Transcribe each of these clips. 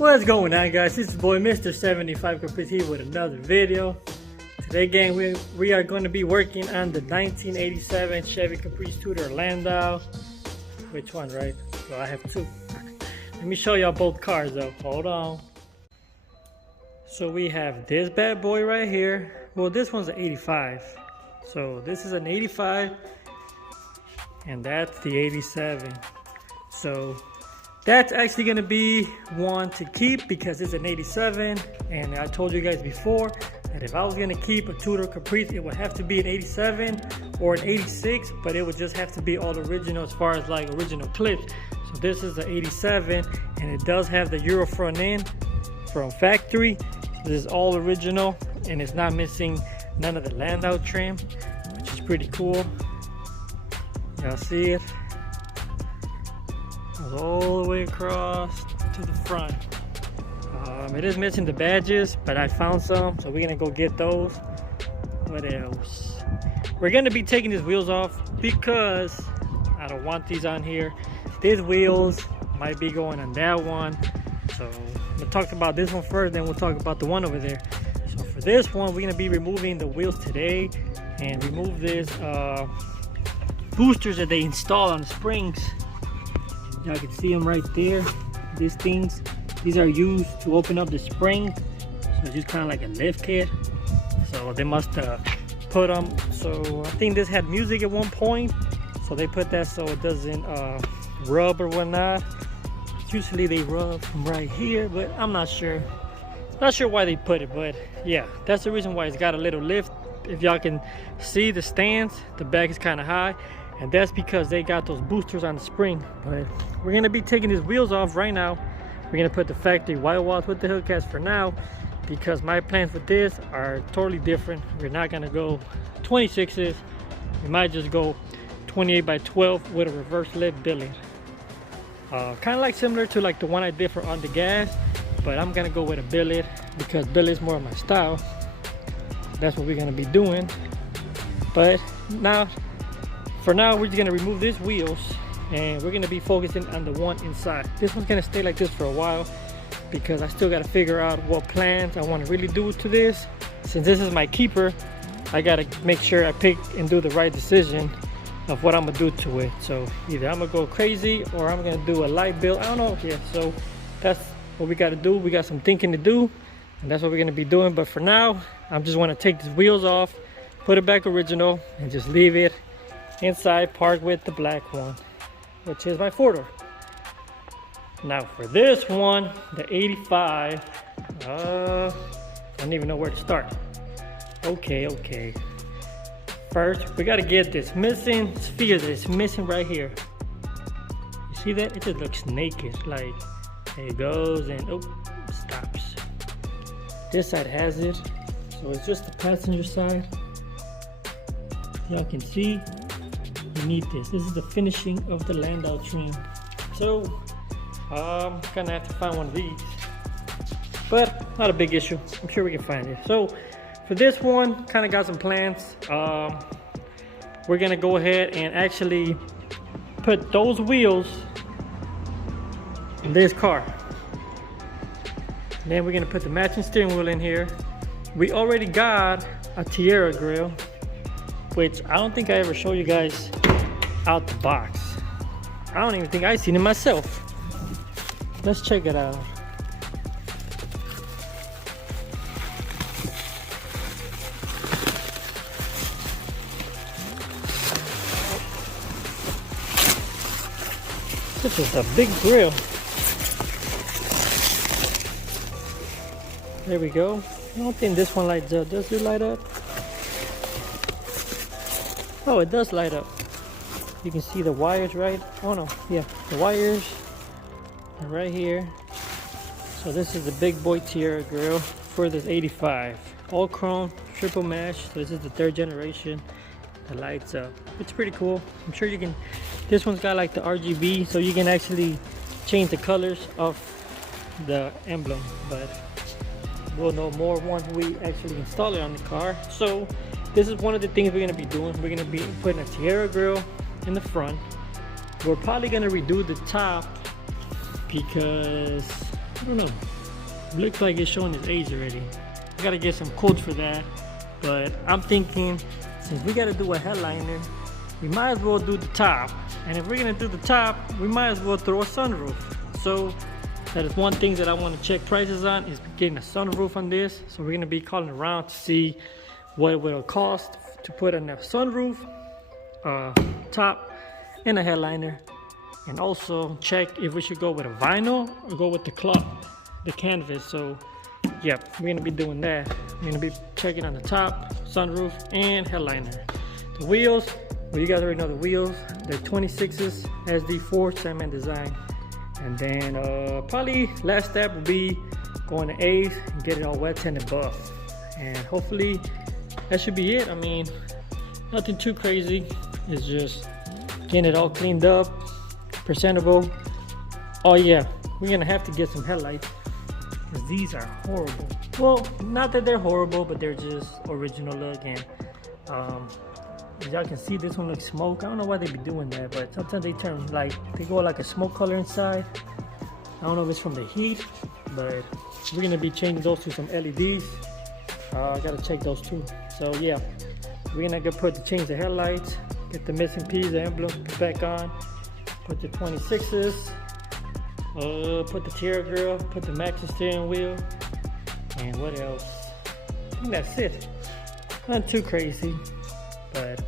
What's going on, guys? This is boy Mr. 75 Caprice here with another video. Today, gang, we are going to be working on the 1987 Chevy Caprice Door Landau. Which one, right? Well, I have two. Let me show y'all both cars though. Hold on. So we have this bad boy right here. Well, this one's an 85. So this is an 85 and that's the 87. So that's actually going to be one to keep because it's an 87, and I told you guys before that if I was going to keep a Door Caprice, it would have to be an 87 or an 86, but it would just have to be all original as far as like original clips. So this is the 87, and it does have the Euro front end from factory. So this is all original, and it's not missing none of the Landau trim, which is pretty cool. Y'all see it? All the way across to the front. It is missing the badges, but I found some, so we're gonna go get those. What else? We're gonna be taking these wheels off because I don't want these on here. These wheels might be going on that one, so we'll talk about this one first, then we'll talk about the one over there. So for this one, we're gonna be removing the wheels today and remove these boosters that they install on the springs. Y'all can see them right there. These are used to open up the spring. So it's just kind of like a lift kit. So they must put them. So I think this had music at one point. So they put that so it doesn't rub or whatnot. Usually they rub from right here, but I'm not sure. Not sure why they put it, but yeah, that's the reason why it's got a little lift. If y'all can see the stands, the back is kind of high. And that's because they got those boosters on the spring. But we're gonna be taking these wheels off right now. We're gonna put the factory white walls with the Hellcats for now, because my plans with this are totally different. We're not gonna go 26s. We might just go 28 by 12 with a reverse lift billet. Kind of like similar to like the one I did for On the Gas, but I'm gonna go with a billet because billet is more of my style. That's what we're gonna be doing. But now, for now, we're just gonna remove these wheels and we're gonna be focusing on the one inside. This one's gonna stay like this for a while because I still gotta figure out what plans I wanna really do to this. Since this is my keeper, I gotta make sure I pick and do the right decision of what I'm gonna do to it. So either I'm gonna go crazy or I'm gonna do a light build. I don't know. Yeah, so that's what we gotta do. We got some thinking to do, and that's what we're gonna be doing. But for now, I'm just wanna take these wheels off, put it back original, and just leave it inside, parked with the black one, which is my four-door. Now for this one, the 85, I don't even know where to start. Okay. First, we gotta get this missing sphere that is missing right here. You see that? It just looks naked. Like, there it goes and stops. This side has it, so it's just the passenger side. Y'all can see. We need this. This is the finishing of the Landau trim. So I'm gonna have to find one of these, but not a big issue. I'm sure we can find it. So for this one, kind of got some plans. We're gonna go ahead and actually put those wheels in this car. And then we're gonna put the matching steering wheel in here. We already got a Tierra grill, which I don't think I ever showed you guys out the box. I don't even think I've seen it myself. Let's check it out. This is a big grill. There we go. I don't think this one lights up. Does it light up? Oh, it does light up. You can see the wires, right? Oh no, yeah, the wires are right here. So this is the big boy Tierra grill for this 85. All chrome, triple mesh. So this is the 3rd generation. the lights up. It's pretty cool. I'm sure you can, this one's got like the RGB, so you can actually change the colors of the emblem, but we'll know more once we actually install it on the car. So this is one of the things we're going to be doing. We're going to be putting a Tierra grill in the front. We're probably going to redo the top because I don't know, it looks like it's showing its age already. I got to get some quotes for that, but I'm thinking since we got to do a headliner, we might as well do the top. And if we're going to do the top, we might as well throw a sunroof. So that is one thing that I want to check prices on, is getting a sunroof on this. So we're going to be calling around to see what it will cost to put in a sunroof, top, and a headliner. And also check if we should go with a vinyl or go with the cloth, the canvas. So yeah, we're going to be doing that. We're going to be checking on the top, sunroof, and headliner. The wheels, well, you guys already know the wheels. They're 26s SD4 Sandman design. And then probably last step will be going to A's and get it all wet tinted buff. And hopefully that should be it. I mean, nothing too crazy. It's just getting it all cleaned up, presentable. Oh yeah, we're gonna have to get some headlights because these are horrible. Well, not that they're horrible, but they're just original look. And as y'all can see, this one looks smoke. I don't know why they be doing that, but sometimes they turn like, they go like a smoke color inside. I don't know if it's from the heat, but we're gonna be changing those to some LEDs. I gotta check those too. So yeah, we're gonna change the headlights, get the missing piece, the emblem, put back on, put the 26s, put the Tierra grill, put the Maxxis steering wheel, and what else? I think that's it. Not too crazy. But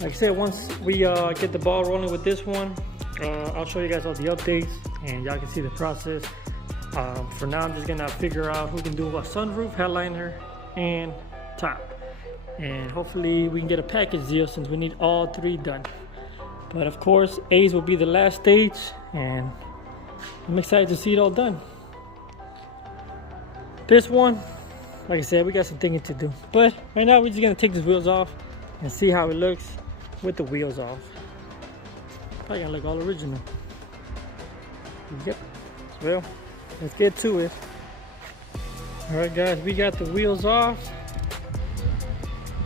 like I said, once we get the ball rolling with this one, I'll show you guys all the updates and y'all can see the process. For now, I'm just gonna figure out who can do a sunroof, headliner, and top. And hopefully we can get a package deal since we need all three done. But of course, A's will be the last stage, and I'm excited to see it all done. This one, like I said, we got some thinking to do. But right now, we're just gonna take these wheels off and see how it looks with the wheels off. Probably gonna look all original. Yep. Well, let's get to it. Alright guys, we got the wheels off,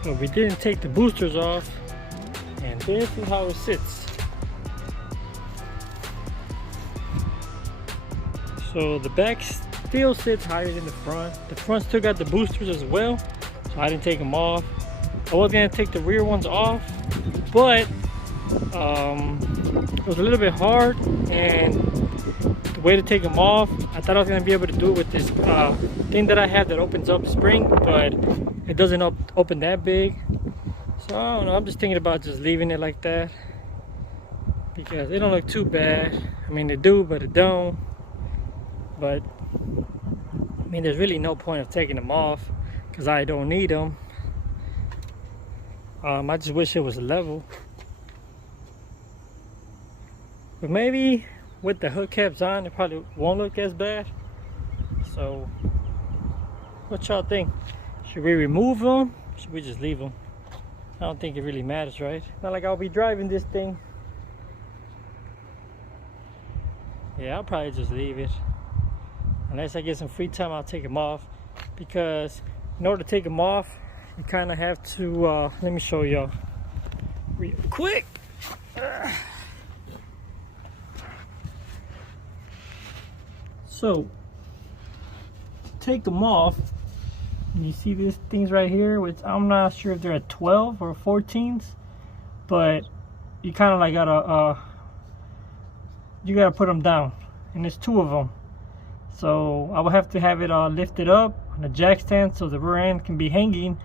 but we didn't take the boosters off, and this is how it sits. So the back still sits higher than the front. The front still got the boosters as well, so I didn't take them off. I was gonna take the rear ones off, but it was a little bit hard, and the way to take them off, I thought I was gonna be able to do it with this thing that I have that opens up spring, but it doesn't open that big. So I don't know, I'm just thinking about just leaving it like that because they don't look too bad. I mean, they do, but it don't. But I mean, there's really no point of taking them off because I don't need them. I just wish it was level. But maybe with the hood caps on, it probably won't look as bad. So, what y'all think? Should we remove them? Should we just leave them? I don't think it really matters, right? Not like I'll be driving this thing. Yeah, I'll probably just leave it. Unless I get some free time, I'll take them off. Because in order to take them off, you kind of have to, let me show y'all real quick. So, take them off, and you see these things right here, which I'm not sure if they're at 12 or 14s, but you kind of like gotta, you gotta put them down, and there's two of them. So I will have to have it lifted up on a jack stand so the rear end can be hanging.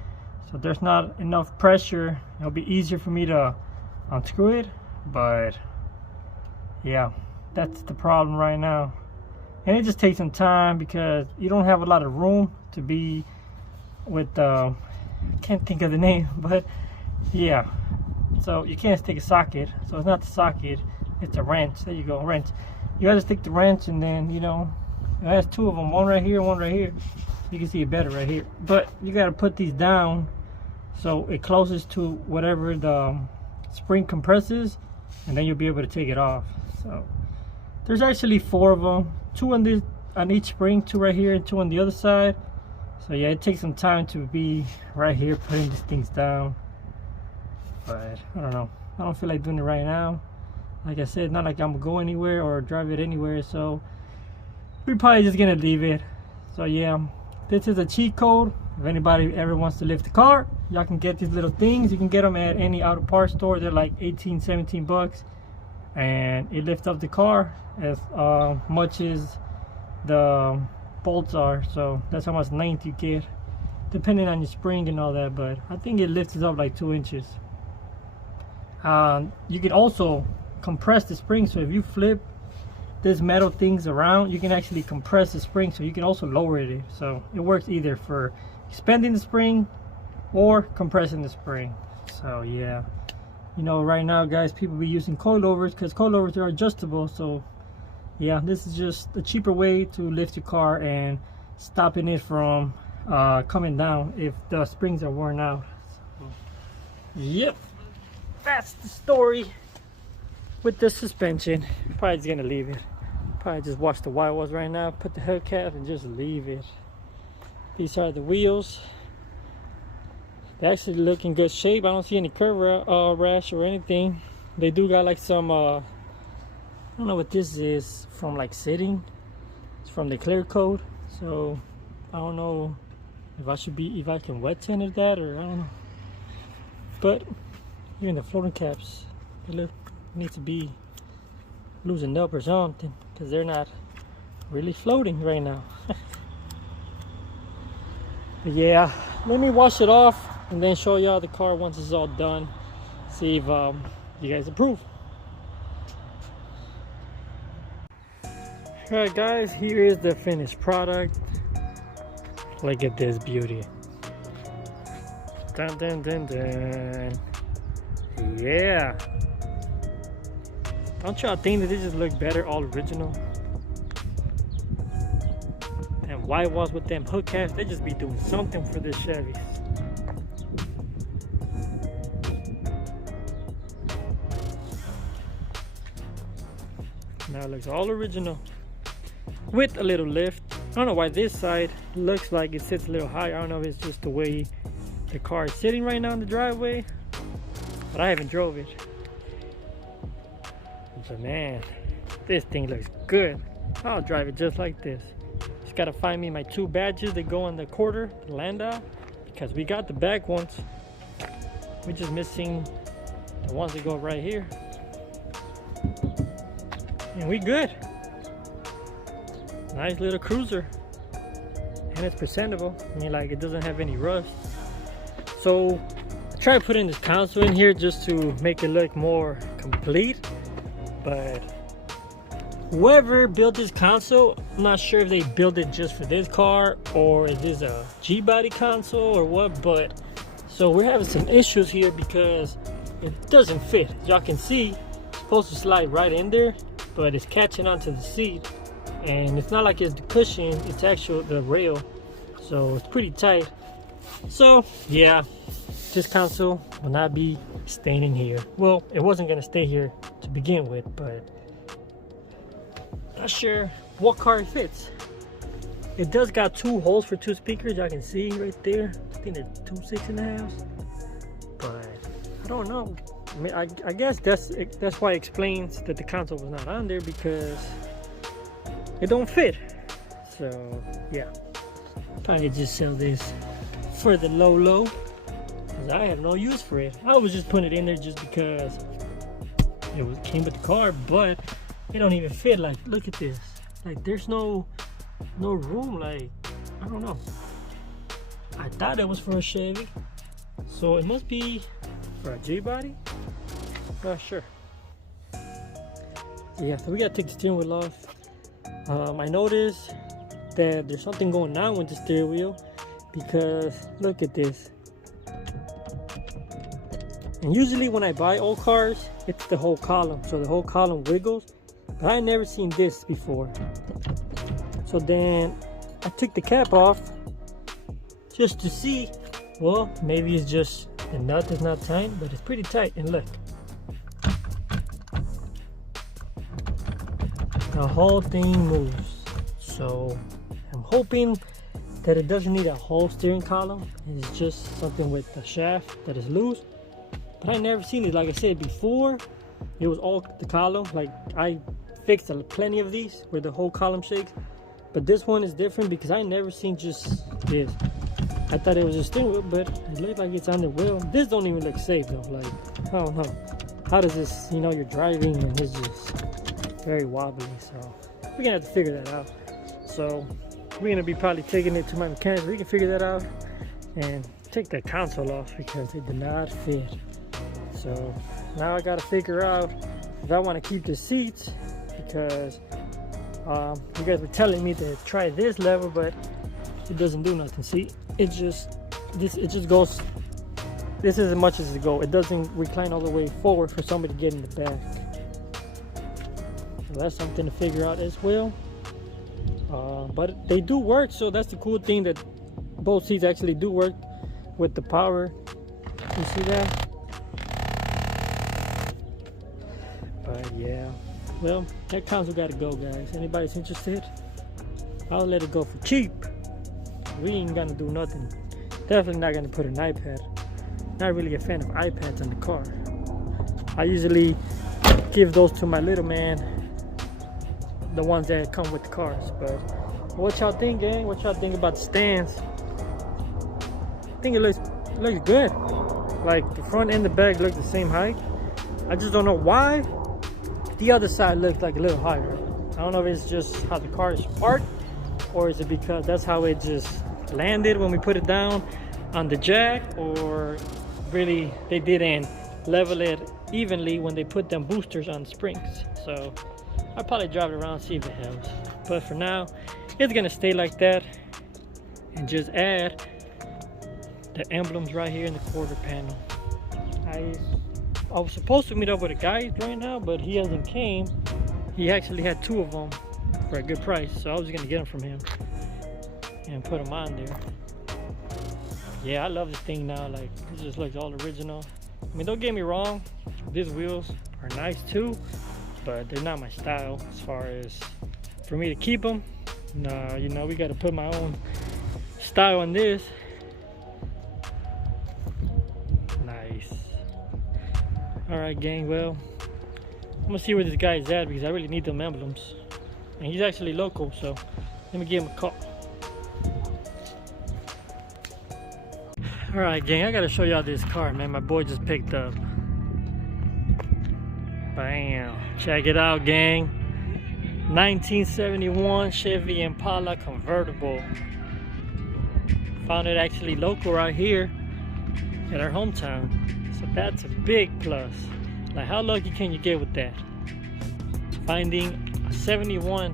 So there's not enough pressure. It'll be easier for me to unscrew it, but yeah, that's the problem right now. And it just takes some time because you don't have a lot of room to be with, I can't think of the name, but yeah. So you can't stick a socket. So it's not the socket, it's a wrench. There you go, wrench. You gotta stick the wrench, and then, you know, it has two of them, one right here, one right here. You can see it better right here. But you gotta put these down so it closes to whatever the spring compresses, and then you'll be able to take it off. So there's actually 4 of them, 2 on each spring, 2 right here and 2 on the other side. So yeah, it takes some time to be right here putting these things down, but I don't know, I don't feel like doing it right now. Like I said, not like I'm gonna go anywhere or drive it anywhere, so we're probably just gonna leave it. So yeah, this is a cheat code. If anybody ever wants to lift the car, y'all can get these little things. You can get them at any auto parts store. They're like 18, 17 bucks, and it lifts up the car as much as the bolts are. So that's how much length you get, depending on your spring and all that, but I think it lifts it up like 2 inches. You can also compress the spring, so if you flip this metal things around, you can actually compress the spring, so you can also lower it. So it works either for expanding the spring or compressing the spring. So yeah, you know, right now guys, people be using coilovers because coilovers are adjustable. So yeah, this is just a cheaper way to lift your car and stopping it from coming down if the springs are worn out. So, yep, that's the story with the suspension. Probably just gonna leave it. Probably just wash the white walls right now, put the hubcap, and just leave it. These are the wheels. They actually look in good shape. I don't see any curve rash or anything. They do got like some I don't know what this is from, like sitting. It's from the clear coat, so I don't know if I can wet tint that, or I don't know. But even the floating caps, they look need to be loosened up or something, because they're not really floating right now. But yeah, let me wash it off and then show y'all the car once it's all done. See if you guys approve. Alright guys, here is the finished product. Look at this beauty. Dun dun dun dun. Yeah. Don't y'all think that they just look better all original? And white walls with them hook caps, they just be doing something for this Chevy. Now it looks all original with a little lift. I don't know why this side looks like it sits a little higher. I don't know if it's just the way the car is sitting right now in the driveway, but I haven't drove it. But man, this thing looks good. I'll drive it just like this. Just gotta find me my 2 badges that go on the quarter, the Landau, because we got the back ones. We're just missing the ones that go right here. And we good. Nice little cruiser. And it's presentable. I mean, like, it doesn't have any rust. So I tried putting this console in here just to make it look more complete. But whoever built this console, I'm not sure if they built it just for this car or is this a G-body console or what, but so we're having some issues here because it doesn't fit. As y'all can see, it's supposed to slide right in there, but it's catching onto the seat, and it's not like it's the cushion, it's actually the rail, so it's pretty tight. So yeah, this console will not be staying in here. Well, it wasn't gonna stay here to begin with, but not sure what car it fits. It does got 2 holes for 2 speakers, y'all can see right there. I think they're 2 6.5s, but I don't know. I mean, I guess that's why it explains that the console was not on there, because it don't fit. So yeah, probably just sell this for the low, because I have no use for it. I was just putting it in there just because it came with the car, but it don't even fit. Like, look at this. Like, there's no room. Like, I don't know. I thought it was for a Chevy, so it must be for a G-body. Not sure. Yeah, so we gotta take the steering wheel off. I noticed that there's something going on with the steering wheel, because look at this. And usually when I buy old cars, it's the whole column, so the whole column wiggles, but I never seen this before. So then I took the cap off just to see Well, maybe it's just the nut is not tight, but it's pretty tight. And look, the whole thing moves. So I'm hoping that it doesn't need a whole steering column. It's just something with the shaft that is loose. But I never seen it. Like I said before, it was all the column. Like I fixed plenty of these where the whole column shakes. But this one is different because I never seen just this. I thought it was a steering wheel, but it looked like it's on the wheel. This don't even look safe though. Like, I don't know. How does this, you know, you're driving and it's just very wobbly. So we're gonna have to figure that out. So we're gonna be probably taking it to my mechanic. We can figure that out and take the console off because it did not fit. So now I gotta figure out if I want to keep the seats, because you guys were telling me to try this lever, but it doesn't do nothing. See, it just goes. This is as much as it goes. It doesn't recline all the way forward for somebody to get in the back. So that's something to figure out as well. But they do work, so that's the cool thing, that both seats actually do work with the power. You see that? But yeah, well, that console gotta go, guys. Anybody's interested, I'll let it go for cheap. We ain't gonna do nothing. Definitely not gonna put an iPad. Not really a fan of iPads in the car. I usually give those to my little man, the ones that come with the cars. But what y'all think, gang? What y'all think about the stands? I think it looks good. Like the front and the back look the same height. I just don't know why the other side looks like a little higher. I don't know if it's just how the car is parked, or is it because that's how it just landed when we put it down on the jack, or really they didn't level it evenly when they put them boosters on the springs. So I'll probably drive it around, see if it helps. But for now, it's gonna stay like that, and just add the emblems right here in the quarter panel. I was supposed to meet up with a guy right now, but he hasn't came. He actually had 2 of them for a good price, so I was gonna get them from him and put them on there. Yeah, I love this thing now. Like, it just looks all original. I mean, don't get me wrong, these wheels are nice too, but they're not my style as far as for me to keep them. Nah, you know, we got to put my own style on this. Nice. All right, gang. Well, I'm gonna see where this guy is at, because I really need them emblems, and he's actually local, so let me give him a call. All right, gang, I gotta show y'all this car, man. My boy just picked up. Bam. Check it out, gang. 1971 Chevy Impala convertible. Found it actually local right here at our hometown. So that's a big plus. Like, how lucky can you get with that? Finding a 71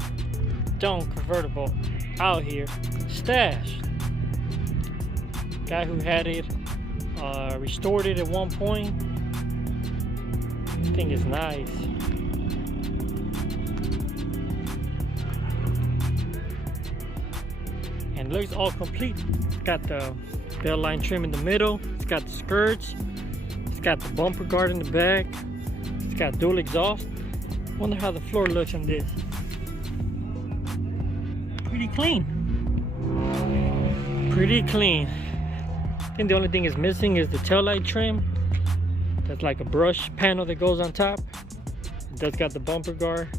Dome convertible out here, stashed. Guy who had it restored it at one point. This thing is nice. And it looks all complete. It's got the bell line trim in the middle. It's got the skirts. It's got the bumper guard in the back. It's got dual exhaust. Wonder how the floor looks on this. Pretty clean. Pretty clean. I think the only thing is missing is the taillight trim. That's like a brush panel that goes on top. That's got the bumper guard.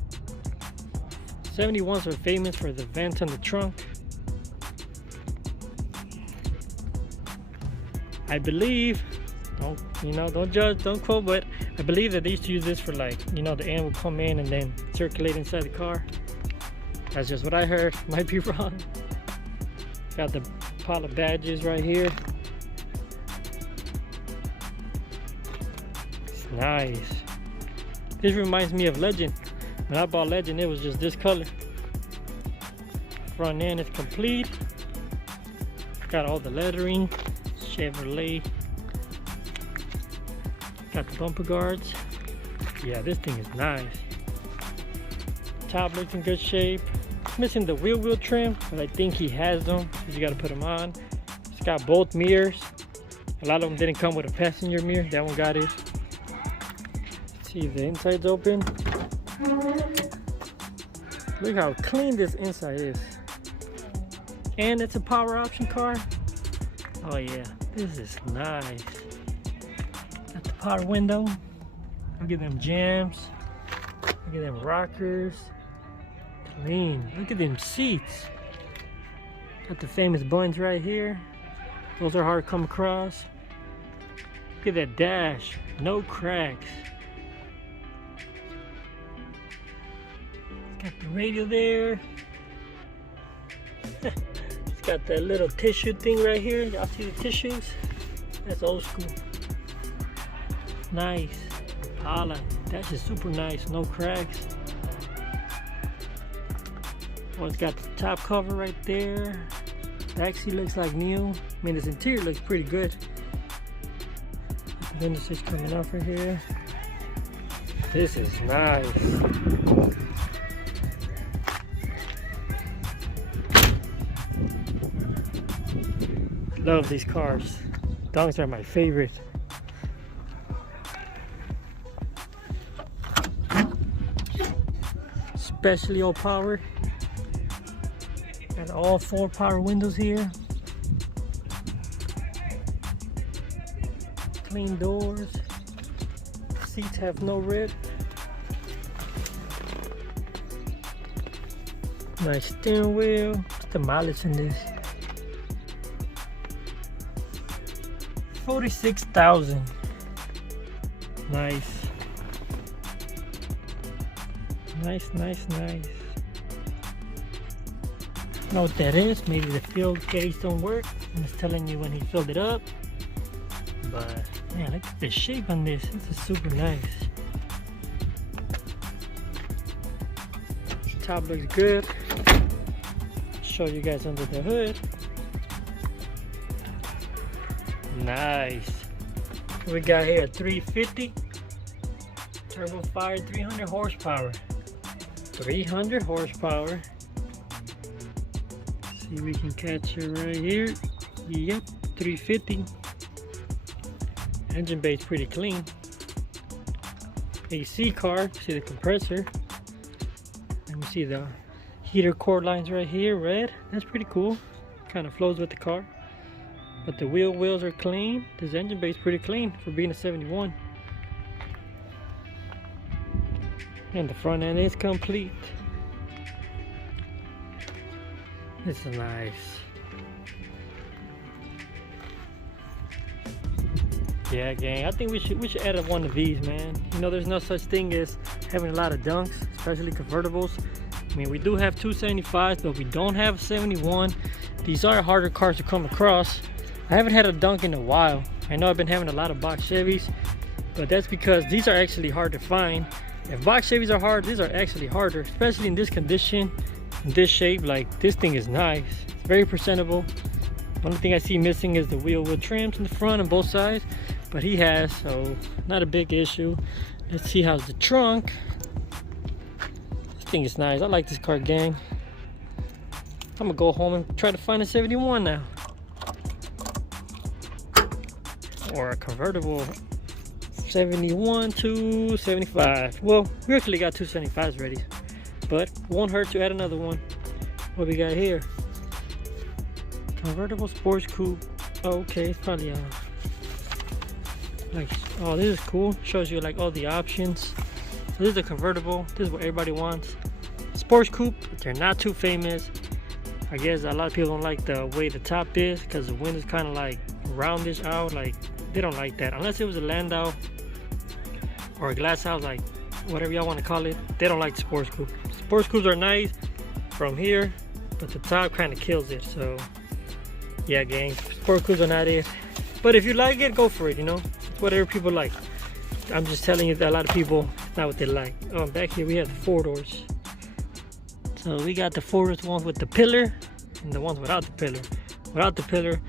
71s are famous for the vents on the trunk. I believe, don't judge, don't quote, but I believe that they used to use this for, like, you know, the air would come in and then circulate inside the car. That's just what I heard. Might be wrong. Got the pile of badges right here. It's nice. This reminds me of Legend. When I bought Legend, it was just this color. Front end is complete. Got all the lettering. Chevrolet. Got the bumper guards. Yeah, this thing is nice. Top looks in good shape. It's missing the wheel trim, but I think he has them. You gotta put them on. It's got both mirrors. A lot of them didn't come with a passenger mirror. That one got it. Let's see if the inside's open. Look how clean this inside is. And it's a power option car. Oh yeah, this is nice. Got the power window. Look at them jams. Look at them rockers. Clean. Look at them seats. Got the famous buttons right here. Those are hard to come across. Look at that dash. No cracks. Got the radio there. It's got that little tissue thing right here. Y'all see the tissues? That's old school. Nice. Impala. That's just super nice. No cracks. Oh, it's got the top cover right there. Back seat looks like new. I mean, this interior looks pretty good. The windows just coming off right here. This is nice. Love these cars. Donks are my favorite. Especially all power. Got all 4 power windows here. Clean doors. Seats have no rip. Nice steering wheel. What's the mileage in this? 46,000. Nice. Nice. Know what that is? Maybe the fuel gauge don't work and it's telling you when he filled it up. But man, look at the shape on this. This is super nice. Top looks good. Show you guys under the hood. Nice. We got here a 350 turbo fired 300 horsepower. 300 horsepower. See if we can catch it right here. Yep, 350. Engine bay's pretty clean. AC car. See the compressor. And we see the heater cord lines right here, red. That's pretty cool. Kind of flows with the car. But the wheels are clean. This engine bay is pretty clean for being a 71. And the front end is complete. This is nice. Yeah, gang, I think we should add one of these, man. You know, there's no such thing as having a lot of dunks, especially convertibles. I mean, we do have 275s, but we don't have a 71. These are harder cars to come across. I haven't had a dunk in a while. I know I've been having a lot of box Chevys, but that's because these are actually hard to find. If box Chevys are hard, these are actually harder, especially in this condition, in this shape. Like, this thing is nice. It's very presentable. The only thing I see missing is the wheel trims in the front and both sides, but he has, so not a big issue. Let's see how's the trunk. This thing is nice. I like this car, gang. I'm gonna go home and try to find a 71 now. Or a convertible 71 to 75. Well, we actually got 275s ready, but won't hurt to add another one. What we got here? Convertible sports coupe. Oh, okay, it's probably like, oh, this is cool. Shows you like all the options. So this is a convertible. This is what everybody wants. Sports coupe. They're not too famous. I guess a lot of people don't like the way the top is because the wind is kind of like roundish out. Like, they don't like that unless it was a Landau or a glass house, like whatever y'all want to call it. They don't like the sports coupe. Sports coupes are nice from here, but the top kind of kills it. So yeah, gang, sports coupes are not it. But if you like it, go for it. You know, it's whatever people like. I'm just telling you that a lot of people, it's not what they like. Back here we have the 4-doors. So we got the 4-doors ones with the pillar and the ones without the pillar. Without the pillar,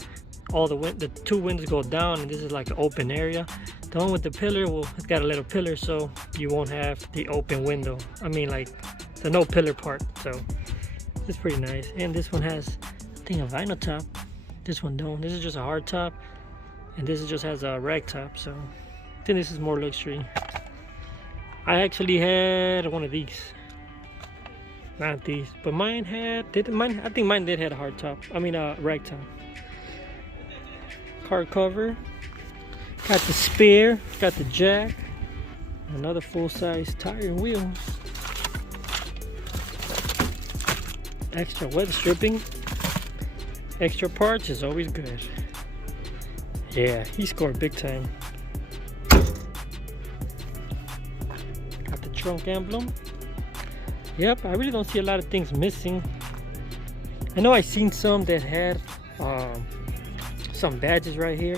all the 2 windows go down, and this is like an open area. The one with the pillar, well, it's got a little pillar, so you won't have the open window. I mean, like the no pillar part. So it's pretty nice. And this one has, I think, a vinyl top. This one don't. This is just a hard top. and this just has a rag top, so I think this is more luxury. I actually had one of these, not these, but mine had, I think mine did have a hard top, I mean a rag top. Car cover, got the spare, got the jack, another full-size tire and wheel, extra weather stripping, extra parts is always good. Yeah, he scored big time. Got the trunk emblem. Yep, I really don't see a lot of things missing. I know I seen some that had some badges right here.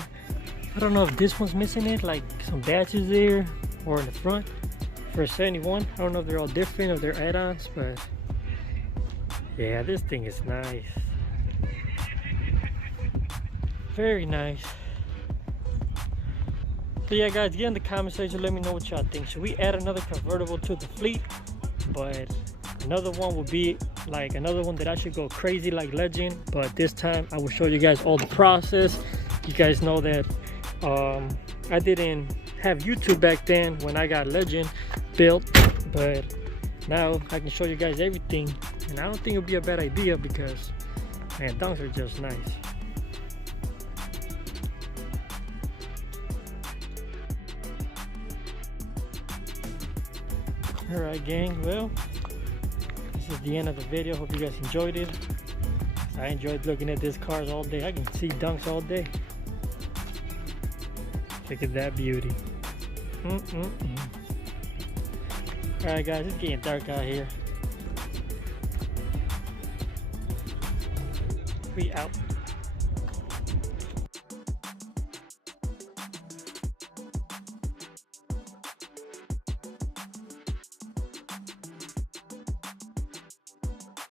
I don't know if this one's missing it, like some badges there or in the front for a 71. I don't know if they're all different, if they're add-ons, but yeah, this thing is nice. Very nice. So yeah guys, get in the comment section, let me know what y'all think. Should we add another convertible to the fleet? But another one would be like another one that I should go crazy like Legend, but this time I will show you guys all the process. You guys know that I didn't have YouTube back then when I got Legend built, but now I can show you guys everything, and I don't think it'll be a bad idea because man, dunks are just nice. Alright gang, well, this is the end of the video. Hope you guys enjoyed it. I enjoyed looking at these cars all day. I can see dunks all day. Look at that beauty. Alright guys, it's getting dark out here. We out.